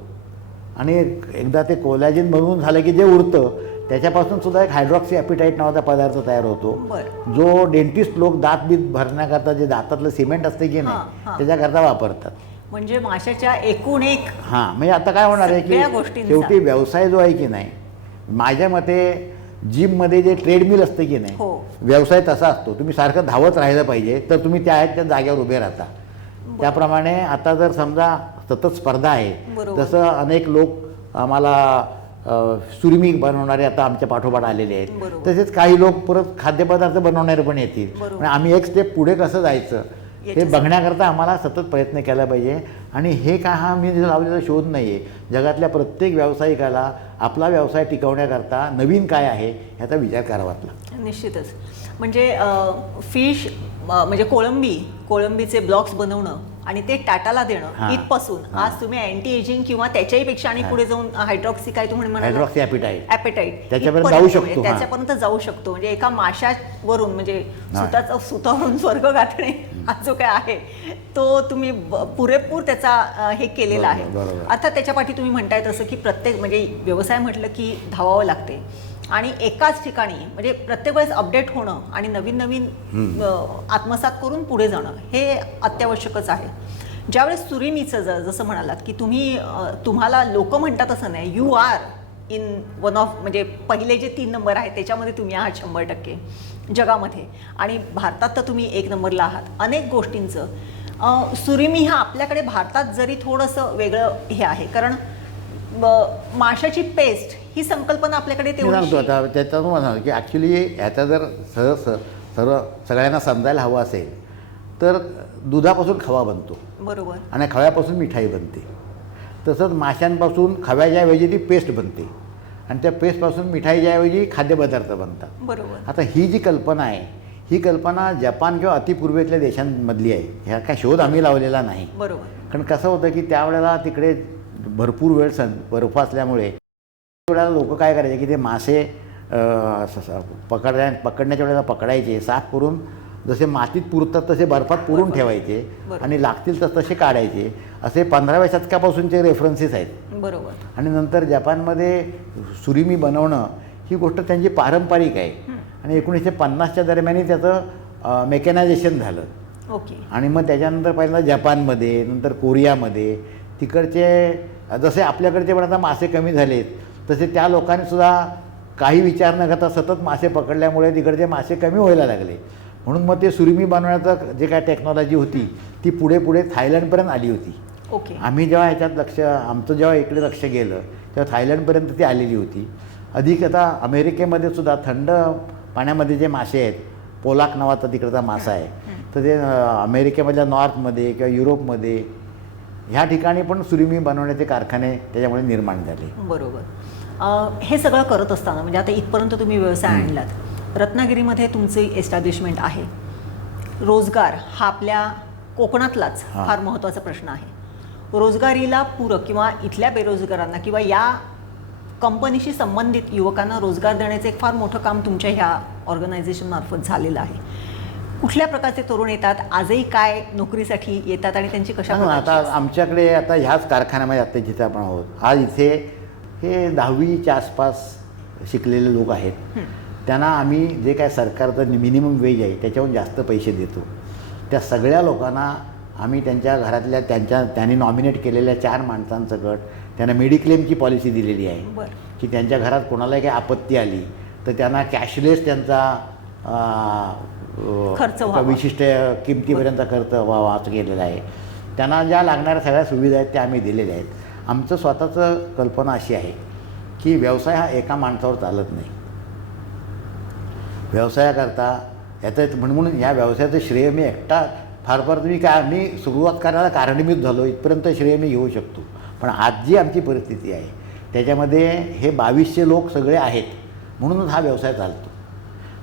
आणि एकदा ते कोलॅजिन बनवून झालं की जे उरतं त्याच्यापासून सुद्धा एक हायड्रॉक्सी ॲपिटाईट नावाचा पदार्थ तयार होतो जो डेंटिस्ट लोक दात बीत भरण्याकरता जे दातातलं सिमेंट असते की नाही त्याच्याकरता वापरतात. म्हणजे माशाच्या एकूण एक हां, म्हणजे आता काय होणार आहे सगळ्या की गोष्टींचा. शेवटी व्यवसाय जो आहे की नाही, माझ्या मते जिममध्ये जे ट्रेडमिल असते की नाही, हो. व्यवसाय तसा असतो. तुम्ही सारखं धावत राहिलं पाहिजे तर तुम्ही त्या जागेवर उभे राहता. त्याप्रमाणे आता जर समजा सतत स्पर्धा आहे, बरोबर. तसं अनेक लोक आम्हाला सुरमी बनवणारे आता आमच्या पाठोपाठ आलेले आहेत. बरोबर. तसेच काही लोक परत खाद्यपदार्थ बनवणारे पण येतील. बरोबर. आणि आम्ही एक स्टेप पुढे कसं जायचं हे याच्यासाठी. बघण्याकरता आम्हाला सतत प्रयत्न केला पाहिजे. आणि हे काय हा मी लावलेला शोध नाही आहे. जगातल्या प्रत्येक व्यावसायिकाला आपला व्यवसाय टिकवण्याकरता नवीन काय आहे ह्याचा विचार करावाच लागतो. निश्चितच. म्हणजे फिश म्हणजे कोळंबीचे ब्लॉक्स बनवणं आणि ते टाटाला देणं हां. इथपासून हां. आज तुम्ही अँटी एजिंग किंवा त्याच्याही पेक्षा आणि पुढे जाऊन हायड्रॉक्सी काय तुम्ही म्हणाला हायड्रॉक्सी ॲपिटाईट ॲपेटाईट त्याच्यापर्यंत जाऊ शकतो. हां. त्याच्यापर्यंत जाऊ शकतो. म्हणजे एका माशावरून म्हणजे हां. सुतावरून स्वर्ग गाठणे हा जो काय आहे तो तुम्ही पुरेपूर त्याचा हे केलेला आहे. बरोबर. अर्थात त्याच्या पाठी तुम्ही म्हणताय तसं की प्रत्येक म्हणजे व्यवसाय म्हटलं की धावावं लागते आणि एकाच ठिकाणी म्हणजे प्रत्येक वेळेस अपडेट होणं आणि नवीन आत्मसात करून पुढे जाणं हे अत्यावश्यकच आहे. ज्यावेळेस सुरिमीचं जसं म्हणालात की तुम्हाला लोक म्हणतात असं नाही, you are in one of म्हणजे पहिले जे 3 नंबर आहेत त्याच्यामध्ये तुम्ही आहात 100% जगामध्ये आणि भारतात तर तुम्ही 1 नंबरला आहात. अनेक गोष्टींचं सुरिमी हा आपल्याकडे भारतात जरी थोडंसं वेगळं हे आहे कारण माशाची पेस्ट ही संकल्पना आपल्याकडे मी सांगतो आता त्याच्यातून मला सांगतो की ॲक्च्युली ह्याचा जर सगळ्यांना समजायला हवं असेल तर दुधापासून खवा बनतो बरोबर आणि खव्यापासून मिठाई बनते. तसंच माशांपासून खव्याच्या ऐवजी ती पेस्ट बनते आणि त्या पेस्टपासून मिठाईच्या ऐवजी खाद्यपदार्थ बनतात. बरोबर. आता ही जी कल्पना आहे ही कल्पना जपान किंवा अतिपूर्वेतल्या देशांमधली आहे. ह्या काय शोध आम्ही लावलेला नाही. बरोबर. कारण कसं होतं की त्यावेळेला तिकडे भरपूर वेळ बर्फ असल्यामुळे वेळेला लोक काय करायचे की ते मासे पकडण्याच्या वेळेला पकडायचे, साफ करून जसे मातीत पुरतात तसे बर्फात पुरून बरोबर. ठेवायचे बरोबर. आणि लागतील तसे काढायचे. असे 15व्या शतकापासूनचे रेफरन्सेस आहेत. बरोबर. आणि नंतर जपानमध्ये सुरिमी बनवणं ही गोष्ट त्यांची पारंपरिक आहे. आणि 1950च्या दरम्यान त्याचं मेकॅनायझेशन झालं. ओके. आणि मग त्याच्यानंतर पहिल्यांदा जपानमध्ये, नंतर कोरियामध्ये तिकडचे जसे आपल्याकडचे पण आता मासे कमी झालेत तसे त्या लोकांनीसुद्धा काही विचार न करता सतत मासे पकडल्यामुळे तिकडचे मासे कमी व्हायला लागले. म्हणून मग ते सुरिमी बनवण्याचं जे काय टेक्नॉलॉजी होती ती पुढे थायलंडपर्यंत आली होती. ओके. आम्ही जेव्हा ह्याच्यात आमचं जेव्हा इकडे लक्ष गेलं तेव्हा थायलंडपर्यंत ती आलेली होती. अधिक आता अमेरिकेमध्ये सुद्धा थंड पाण्यामध्ये जे मासे आहेत, पोलाक नावाचा तिकडचा मासा आहे, तर ते अमेरिकेमधल्या नॉर्थमध्ये किंवा युरोपमध्ये ह्या ठिकाणी पण सुरिमी बनवण्याचे कारखाने त्याच्यामुळे निर्माण झाले. बरोबर. हे सगळं करत असताना म्हणजे आता इथपर्यंत तुम्ही व्यवसाय आणलात, रत्नागिरीमध्ये तुमची एस्टॅब्लिशमेंट आहे, रोजगार हा आपल्या कोकणातलाच फार महत्त्वाचा प्रश्न आहे. रोजगारीला पूरक किंवा इथल्या बेरोजगारांना किंवा या कंपनीशी संबंधित युवकांना रोजगार देण्याचं एक फार मोठं काम तुमच्या ह्या ऑर्गनायझेशनमार्फत झालेलं आहे. कुठल्या प्रकारचे तरुण येतात, आजही काय नोकरीसाठी येतात आणि त्यांची कशा आता आमच्याकडे आता ह्याच कारखान्यामध्ये आता जिथे आपण आहोत आज इथे हे 10वीच्या आसपास शिकलेले लोक आहेत. त्यांना आम्ही जे काय सरकारचं मिनिमम वेज आहे त्याच्याहून जास्त पैसे देतो. त्या सगळ्या लोकांना आम्ही त्यांच्या घरातल्या त्यांनी नॉमिनेट केलेल्या 4 माणसांचं गट त्यांना मेडिक्लेमची पॉलिसी दिलेली आहे की त्यांच्या घरात कोणालाही काही आपत्ती आली तर त्यांना कॅशलेस त्यांचा खर्च विशिष्ट किमतीपर्यंत खर्च व्हावा असं केलेलं आहे. त्यांना ज्या लागणाऱ्या सगळ्या सुविधा आहेत त्या आम्ही दिलेल्या आहेत. आमचं स्वतःचं कल्पना अशी आहे की व्यवसाय हा एका माणसावर चालत नाही. व्यवसायाकरता याचं म्हणून या व्यवसायाचं श्रेय मी एकटा फार मी सुरुवात करायला कारणीभूत झालो इथपर्यंत श्रेय मी घेऊ शकतो. पण आज जी आमची परिस्थिती आहे त्याच्यामध्ये हे 2200 लोक सगळे आहेत म्हणूनच हा व्यवसाय चालतो.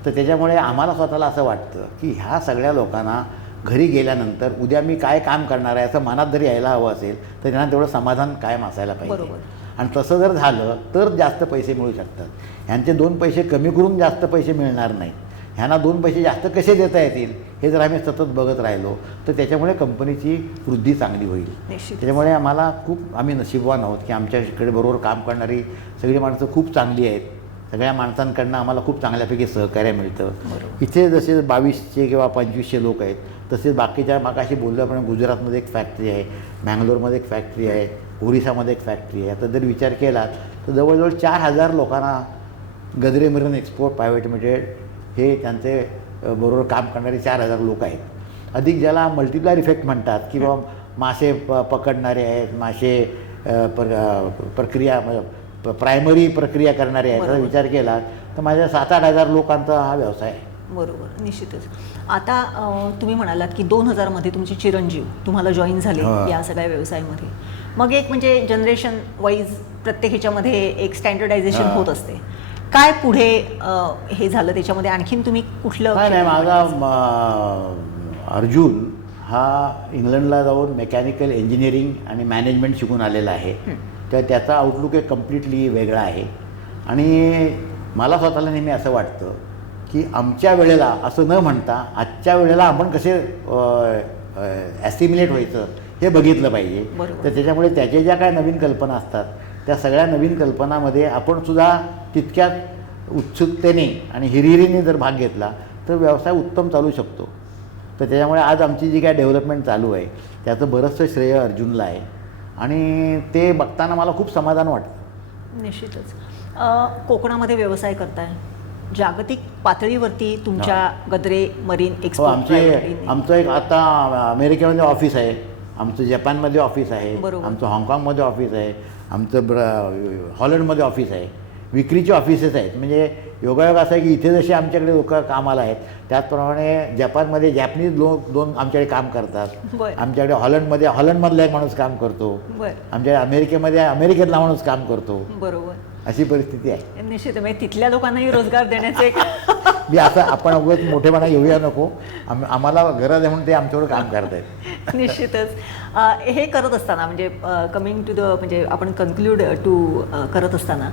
तर त्याच्यामुळे आम्हाला स्वतःला असं वाटतं की ह्या सगळ्या लोकांना घरी गेल्यानंतर उद्या मी काय काम करणार आहे असं मनात जरी यायला हवं असेल तर त्यांना तेवढं समाधान कायम असायला पाहिजे. आणि तसं जर झालं तर जास्त पैसे मिळू शकतात. ह्यांचे 2 पैसे कमी करून जास्त पैसे मिळणार नाहीत. ह्यांना 2 पैसे जास्त कसे देता येतील हे जर आम्ही सतत बघत राहिलो तर त्याच्यामुळे कंपनीची वृद्धी चांगली होईल. त्याच्यामुळे आम्ही नशीबवान आहोत की आमच्या इकडे बरोबर काम करणारी सगळी माणसं खूप चांगली आहेत सगळ्या माणसांकडनं आम्हाला खूप चांगल्यापैकी सहकार्य मिळतं. बरोबर. इथे जसे 2200 किंवा 2500 लोक आहेत, तसेच बाकीच्या मागाशी बोलल्याप्रमाणे गुजरातमध्ये एक फॅक्टरी आहे, मँगलोरमध्ये एक फॅक्टरी आहे, ओरिसामध्ये एक फॅक्टरी आहे. आता जर विचार केला तर जवळजवळ 4000 लोकांना Gadre marine export private limited हे त्यांचे बरोबर काम करणारे 4000 लोक आहेत. अधिक ज्याला मल्टिप्लायर इफेक्ट म्हणतात किंवा मासे पकडणारे आहेत, मासे प्रक्रिया प्रायमरी प्रक्रिया करणारे आहेत, त्याचा विचार केला तर माझ्या 7-8 हजार लोकांचा हा व्यवसाय आहे. बरोबर, निश्चितच. आता तुम्ही म्हणालात की 2000 तुमचे चिरंजीव तुम्हाला जॉईन झाले या सगळ्या व्यवसायामध्ये. मग एक म्हणजे जनरेशन वाईज प्रत्येक ह्याच्यामध्ये एक स्टँडर्डायझेशन होत असते. काय पुढे हे झालं त्याच्यामध्ये आणखीन तुम्ही कुठलं? नाही, माझा अर्जुन हा इंग्लंडला जाऊन मेकॅनिकल इंजिनिअरिंग आणि मॅनेजमेंट शिकून आलेला आहे. तर त्याचा आउटलुक एक कम्प्लिटली वेगळा आहे. आणि मला स्वतःला नेहमी असं वाटतं की आमच्या वेळेला असं न म्हणता आजच्या वेळेला आपण कसे ॲसिम्युलेट व्हायचं हे बघितलं पाहिजे. तर त्याच्यामुळे त्याच्या ज्या काय नवीन कल्पना असतात त्या सगळ्या नवीन कल्पनामध्ये आपण सुद्धा तितक्यात उत्सुकतेने आणि हिरिरीने जर भाग घेतला तर व्यवसाय उत्तम चालू शकतो. तर त्याच्यामुळे आज आमची जी काय डेव्हलपमेंट चालू आहे त्याचं बरंचसं श्रेय अर्जुनला आहे आणि ते बघताना मला खूप समाधान वाटतं. निश्चितच. कोकणामध्ये व्यवसाय करताय, जागतिक पातळीवरती तुमच्या गद्रे मरीन एक्सपोर्ट आमचं एक आता अमेरिकेमध्ये ऑफिस आहे, आमचं जपानमध्ये ऑफिस आहे, आमचं हाँगकाँगमध्ये ऑफिस आहे, आमचं हॉलंडमध्ये ऑफिस आहे. विक्रीचे ऑफिसेस आहेत. म्हणजे योगायोग असा आहे की इथे जसे आमच्याकडे लोक कामाला आहेत त्याचप्रमाणे जपानमध्ये जॅपनीज लोक 2 आमच्याकडे काम करतात. आमच्याकडे हॉलंडमधला एक माणूस काम करतो. आमच्याकडे अमेरिकेमध्ये अमेरिकेतला माणूस काम करतो. बरोबर, अशी परिस्थिती आहे. निश्चित. म्हणजे तिथल्या लोकांनाही रोजगार देण्याचे एक मी असं आपण अगोदर मोठेपणा येऊया नको, आम्हाला गरज आहे म्हणून ते आमच्यावर काम करत आहेत. निश्चितच. हे करत असताना म्हणजे कमिंग टू द म्हणजे आपण कन्क्लूड टू करत असताना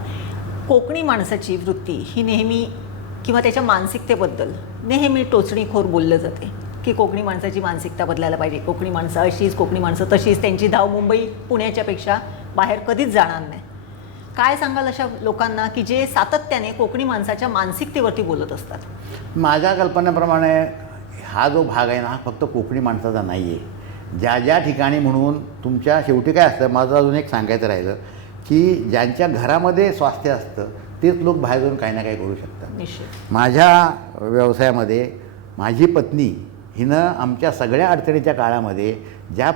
कोकणी माणसाची वृत्ती ही नेहमी किंवा त्याच्या मानसिकतेबद्दल नेहमी टोचणीखोर बोललं जाते की कोकणी माणसाची मानसिकता बदलायला पाहिजे, कोकणी माणसं अशीच, कोकणी माणसं तशीच, त्यांची धाव मुंबई पुण्याच्यापेक्षा बाहेर कधीच जाणार नाही. काय सांगाल अशा लोकांना की जे सातत्याने कोकणी माणसाच्या मानसिकतेवरती बोलत असतात? माझ्या कल्पनेप्रमाणे हा जो भाग आहे ना हा फक्त कोकणी माणसाचा नाही आहे. ज्या ज्या ठिकाणी म्हणून तुमच्या शेवटी काय असतं, माझं अजून एक सांगायचं राहिलं की ज्यांच्या घरामध्ये स्वास्थ्य असतं तेच लोक बाहेर जाऊन काही ना काही करू शकतात. निश्चित. माझ्या व्यवसायामध्ये माझी पत्नी हिनं आमच्या सगळ्या अडचणीच्या काळामध्ये ज्या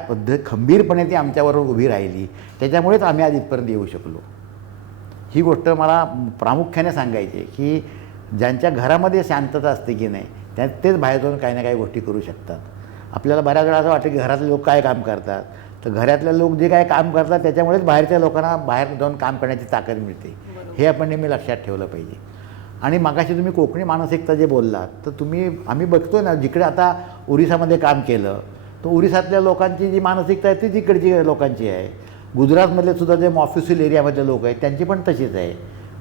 खंबीरपणे ती आमच्याबरोबर उभी राहिली त्याच्यामुळेच आम्ही आज इथपर्यंत येऊ शकलो. ही गोष्ट मला प्रामुख्याने सांगायची आहे की ज्यांच्या घरामध्ये शांतता असते की नाही तेच बाहेर जाऊन काही ना काही गोष्टी करू शकतात. आपल्याला बऱ्याच वेळा असं वाटतं की घरातले लोक काय काम करतात, तर घरातले लोक जे काय काम करतात त्याच्यामुळेच बाहेरच्या लोकांना बाहेर जाऊन काम करण्याची ताकद मिळते. हे आपण नेहमी लक्षात ठेवलं पाहिजे. आणि मगाशी तुम्ही कोकणी मानसिकता जे बोललात तर आम्ही बघतोय ना जिकडे आता ओरिसामध्ये काम केलं तर ओरिसातल्या लोकांची जी मानसिकता आहे ती तिकडची लोकांची आहे. गुजरातमधले सुद्धा जे मॉफ्युसिल एरियामधले लोक आहेत त्यांची पण तशीच आहे.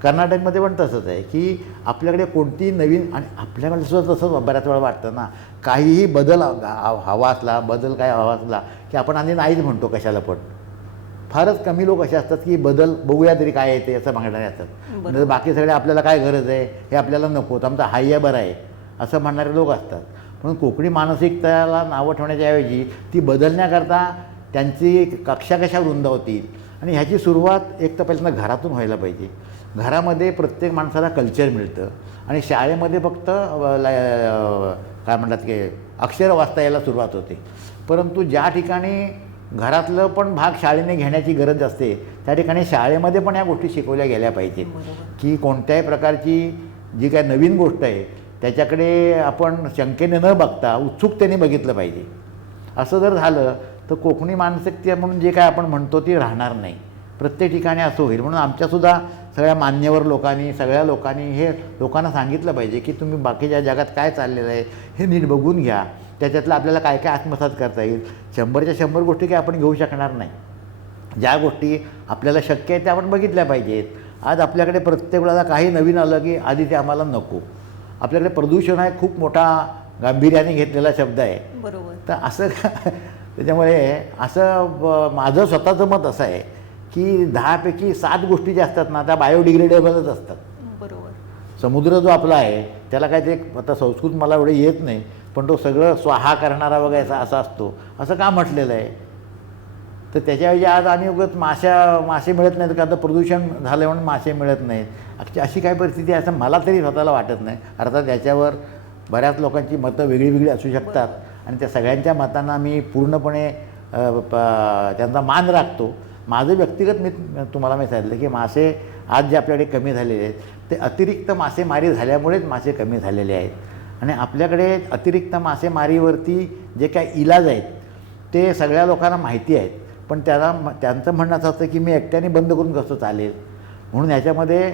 कर्नाटकमध्ये पण तसंच आहे की आपल्याकडे कोणती नवीन, आणि आपल्याकडे सुद्धा तसंच बऱ्याच वेळा वाटतं ना काहीही बदल हवा असला की आपण आधी नाहीच म्हणतो कशाला. पण फारच कमी लोक असे असतात की बदल बघूया तरी काय येते असं मागणारे असतात. म्हणजे बाकी सगळे आपल्याला काय गरज आहे हे आपल्याला नको, तर आमचा हाय बरं आहे असं म्हणणारे लोक असतात. म्हणून कोकणी मानसिकतेला नावं ठेवण्याच्याऐवजी ती बदलण्याकरता त्यांची कक्षा कशा रुंदावतील आणि ह्याची सुरुवात एक तर पहिल्यांदा घरातून व्हायला पाहिजे. घरामध्ये प्रत्येक माणसाला कल्चर मिळतं आणि शाळेमध्ये फक्त काय म्हणतात की अक्षरं वाचता यायला सुरुवात होते. परंतु ज्या ठिकाणी घरातलं पण भाग शाळेने घेण्याची गरज असते त्या ठिकाणी शाळेमध्ये पण ह्या गोष्टी शिकवल्या गेल्या पाहिजेत की कोणत्याही प्रकारची जी काय नवीन गोष्ट आहे त्याच्याकडे आपण शंकेने न बघता उत्सुकतेने बघितलं पाहिजे. असं जर झालं तर कोकणी मानसिकता म्हणून जे काय आपण म्हणतो ती राहणार नाही. प्रत्येक ठिकाणी असं होईल. म्हणून आमच्यासुद्धा सगळ्या मान्यवर लोकांनी सगळ्या लोकांनी हे लोकांना सांगितलं पाहिजे की तुम्ही बाकीच्या जगात काय चाललेलं आहे हे नीट बघून घ्या. त्याच्यातलं आपल्याला काय काय आत्मसात करता येईल. 100च्या 100 गोष्टी काय आपण घेऊ शकणार नाही. ज्या गोष्टी आपल्याला शक्य आहेत त्या आपण बघितल्या पाहिजेत. आज आपल्याकडे प्रत्येक वेळेला काही नवीन आलं की आधी ते आम्हाला नको. आपल्याकडे प्रदूषण आहे खूप मोठा गांभीर्याने घेतलेला शब्द आहे. बरोबर. तर असं त्याच्यामुळे असं माझं स्वतःचं मत असं आहे की 10 पैकी 7 गोष्टी ज्या असतात ना त्या बायोडिग्रेडेबलच असतात. बरोबर. समुद्र जो आपला आहे त्याला काय ते आता संस्कृत मला एवढं येत नाही, पण तो सगळं स्वाहा करणारा वगैरे असा असतो, असं का म्हटलेलं आहे? तर त्याच्याऐवजी आज आणि उगाच मासे मिळत नाहीत का, आता प्रदूषण झालं म्हणून मासे मिळत नाहीत, अशी काय परिस्थिती आहे असं मला तरी स्वतःला वाटत नाही. अर्थात याच्यावर बऱ्याच लोकांची मतं वेगळी वेगळी असू शकतात आणि त्या सगळ्यांच्या मतांना मी पूर्णपणे त्यांचा मान राखतो. माझं व्यक्तिगत मी तुम्हाला मी सांगितलं की मासे आज जे आपल्याकडे कमी झालेले आहेत ते अतिरिक्त मासेमारी झाल्यामुळेच मासे कमी झालेले आहेत आणि आपल्याकडे अतिरिक्त मासेमारीवरती जे काही इलाज आहेत ते सगळ्या लोकांना माहिती आहेत, पण त्यांचं म्हणणं असं असतं की मी एकट्याने बंद करून कसं चालेल, म्हणून याच्यामध्ये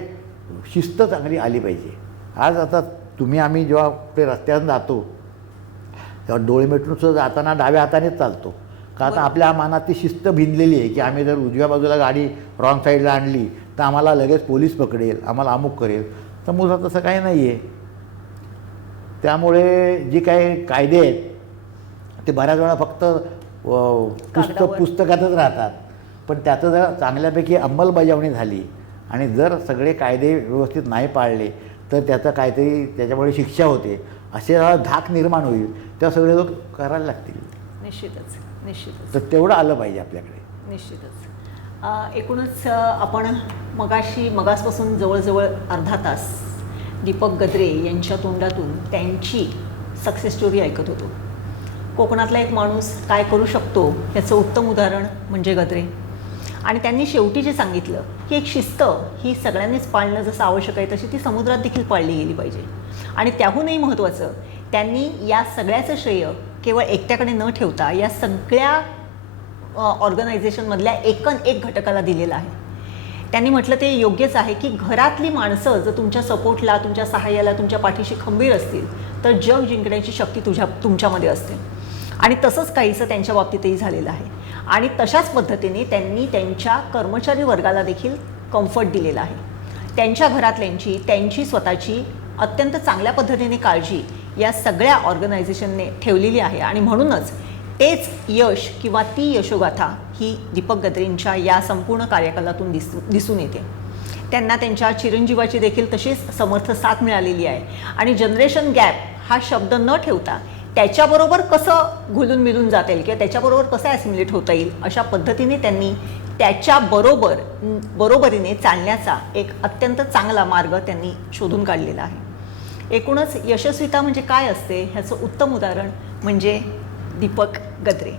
शिस्त चांगली आली पाहिजे. आज आता आम्ही जेव्हा कुठे रस्त्यानं जातो तेव्हा डोळे मिटून सुद्धा जाताना डाव्या हातानेच चालतो, का आता आपल्या मनात ती शिस्त भिनलेली आहे की आम्ही जर उजव्या बाजूला गाडी रॉंग साईडला आणली तर आम्हाला लगेच पोलीस पकडेल, आम्हाला अमुक करेल. तर मुळात तसं काही नाही आहे. त्यामुळे जे काही कायदे आहेत ते बऱ्याच वेळा फक्त पुस्तकातच राहतात, पण त्याचं जर चांगल्यापैकी अंमलबजावणी झाली आणि जर सगळे कायदे व्यवस्थित नाही पाळले तर त्याचं काहीतरी त्याच्यामुळे शिक्षा होते, असे धाक निर्माण होईल, तेव्हा सगळे लोक करायला लागतील. निश्चितच. तर तेवढं आलं पाहिजे आपल्याकडे. निश्चितच. एकूणच आपण मगासपासून जवळजवळ अर्धा तास दीपक गद्रे यांच्या तोंडातून त्यांची सक्सेस स्टोरी ऐकत होतो. कोकणातला एक माणूस काय करू शकतो याचं उत्तम उदाहरण म्हणजे गद्रे. आणि त्यांनी शेवटी जे सांगितलं की एक शिस्त ही सगळ्यांनीच पाळणं जसं आवश्यक आहे तशी ती समुद्रात देखील पाळली गेली पाहिजे. आणि त्याहूनही महत्त्वाचं, त्यांनी या सगळ्याचं श्रेय केवळ एकट्याकडे न ठेवता या सगळ्या ऑर्गनायझेशनमधल्या एक घटकाला दिलेलं आहे. त्यांनी म्हटलं ते योग्यच आहे की घरातली माणसं जर तुमच्या सपोर्टला, तुमच्या सहाय्याला, तुमच्या पाठीशी खंबीर असतील तर जग जिंकण्याची शक्ती तुमच्यामध्ये असते. आणि तसंच काहीसं त्यांच्या बाबतीतही झालेलं आहे. आणि तशाच पद्धतीने त्यांनी त्यांच्या कर्मचारी वर्गाला देखील कम्फर्ट दिलेला आहे. त्यांच्या घरातल्यांची, त्यांची स्वतःची अत्यंत चांगल्या पद्धतीने काळजी या सगळ्या ऑर्गनायझेशनने ठेवलेली आहे. आणि म्हणूनच तेच यश किंवा ती यशोगाथा ही दीपक गद्रेंच्या या संपूर्ण कार्यकालातून दिसून येते. त्यांना त्यांच्या चिरंजीवाची देखील तशीच समर्थ साथ मिळालेली आहे. आणि जनरेशन गॅप हा शब्द न ठेवता त्याच्याबरोबर कसं घुलून मिळून जाता येईल किंवा त्याच्याबरोबर कसं ॲसिम्युलेट होता येईल अशा पद्धतीने त्यांनी बरोबरीने चालण्याचा एक अत्यंत चांगला मार्ग त्यांनी शोधून काढलेला आहे. एकूणच यशस्वीता म्हणजे काय असते ह्याचं उत्तम उदाहरण म्हणजे दीपक गद्रे.